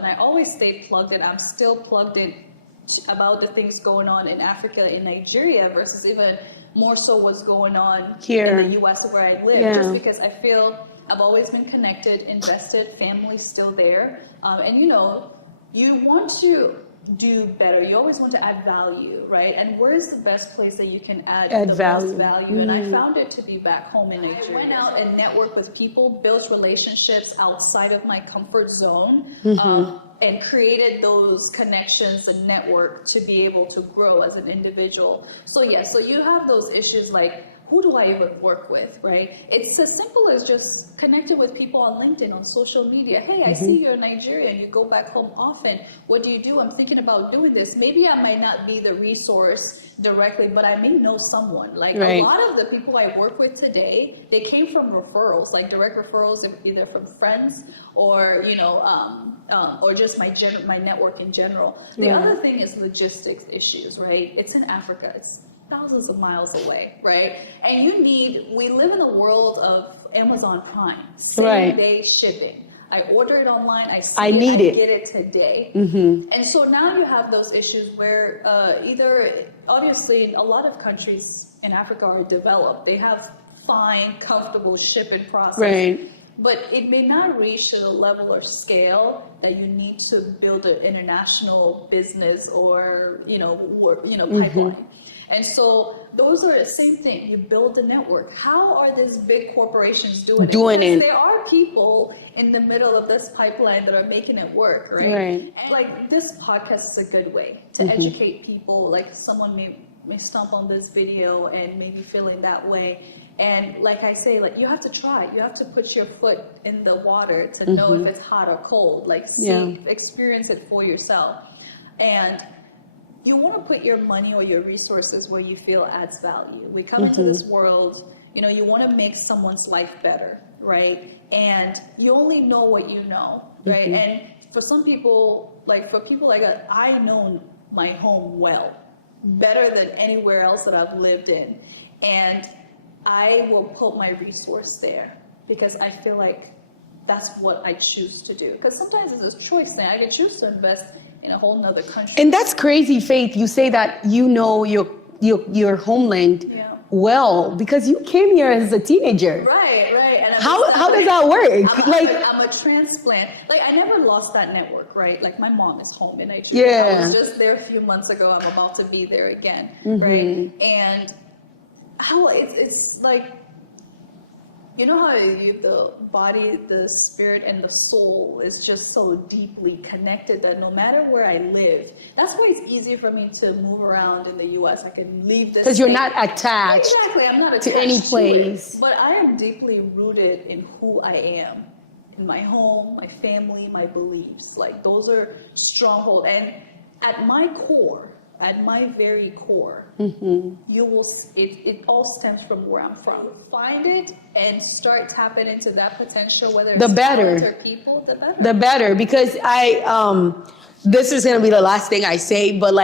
and I always stay plugged in. I'm still plugged in about the things going on in Africa, in Nigeria, versus even more so what's going on here in the US where I live, just because I feel I've always been connected, invested, family's still there. And you know, you want to do better. You always want to add value, right? And where is the best place that you can add the most value? And I found it to be back home in Nigeria. I went out and networked with people, built relationships outside of my comfort zone, and created those connections and network to be able to grow as an individual. So yeah, so you have those issues like, who do I even work with, right? It's as simple as just connecting with people on LinkedIn, on social media. Hey, I see you're in Nigeria and you go back home often. What do you do? I'm thinking about doing this. Maybe I might not be the resource directly, but I may know someone. Like a lot of the people I work with today, they came from referrals, like direct referrals, either from friends or, you know, or just my network in general. The other thing is logistics issues, right? It's in Africa. It's thousands of miles away, right? And we live in a world of Amazon Prime, same day shipping. I order it online, I get it today. And so now you have those issues where either, obviously, a lot of countries in Africa are developed. They have fine, comfortable shipping process. But it may not reach to the level or scale that you need to build an international business or, pipeline. And so those are the same thing. You build a network. How are these big corporations doing it? Because there are people in the middle of this pipeline that are making it work, right? And like this podcast is a good way to educate people. Like someone may stump on this video and maybe feeling that way. And like I say, like you have to try it. You have to put your foot in the water to know if it's hot or cold. Like experience it for yourself. And you want to put your money or your resources where you feel adds value. We come into this world, you want to make someone's life better, right? And you only know what you know, right? And for some people, for people like us, I know my home well, better than anywhere else that I've lived in. And I will put my resource there because I feel like that's what I choose to do. Because sometimes it's a choice thing. I can choose to invest in a whole nother country. And that's crazy, Faith. You say that you know your homeland well because you came here as a teenager. Right. And how does that work? I'm a transplant. Like I never lost that network, right? Like my mom is home in Nigeria. I was just there a few months ago. I'm about to be there again, right? And how it's like, you know how the body, the spirit, and the soul is just so deeply connected that no matter where I live, that's why it's easier for me to move around in the U.S. I can leave this. Because you're not attached. Exactly, I'm not attached to any place. But I am deeply rooted in who I am, in my home, my family, my beliefs. Like those are stronghold. And at my core, at my very core, you will. It all stems from where I'm from. Find it and start tapping into that potential. Whether it's talent or people, the better. The better, because this is gonna be the last thing I say, but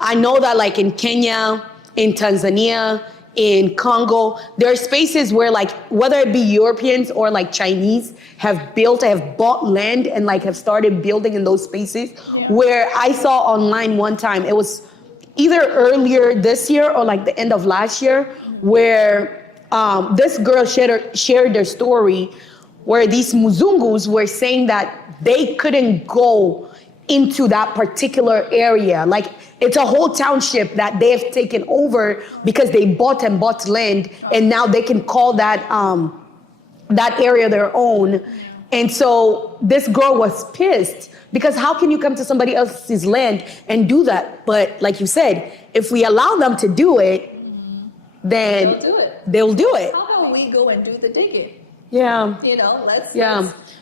I know that in Kenya, in Tanzania, in Congo, there are spaces where whether it be Europeans or Chinese have bought land and have started building in those spaces where I saw online one time, it was either earlier this year or the end of last year, where this girl shared their story where these Muzungus were saying that they couldn't go into that particular area. It's a whole township that they have taken over because they bought land, and now they can call that area their own. And so this girl was pissed because how can you come to somebody else's land and do that? But like you said, if we allow them to do it, then they'll do it. How about we go and do the digging? Let's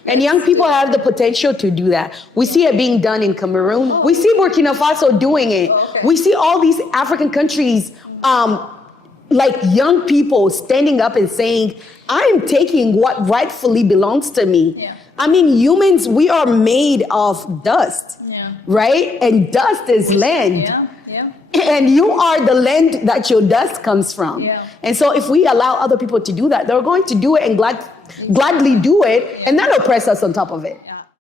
and young people have the potential to do that. We see it being done in Cameroon. We see Burkina Faso doing it. We see all these African countries, young people standing up and saying, I'm taking what rightfully belongs to me. I mean, humans, we are made of dust, right? And dust is land. And you are the land that your dust comes from. And so if we allow other people to do that, they're going to do it and gladly do it and then oppress us on top of it.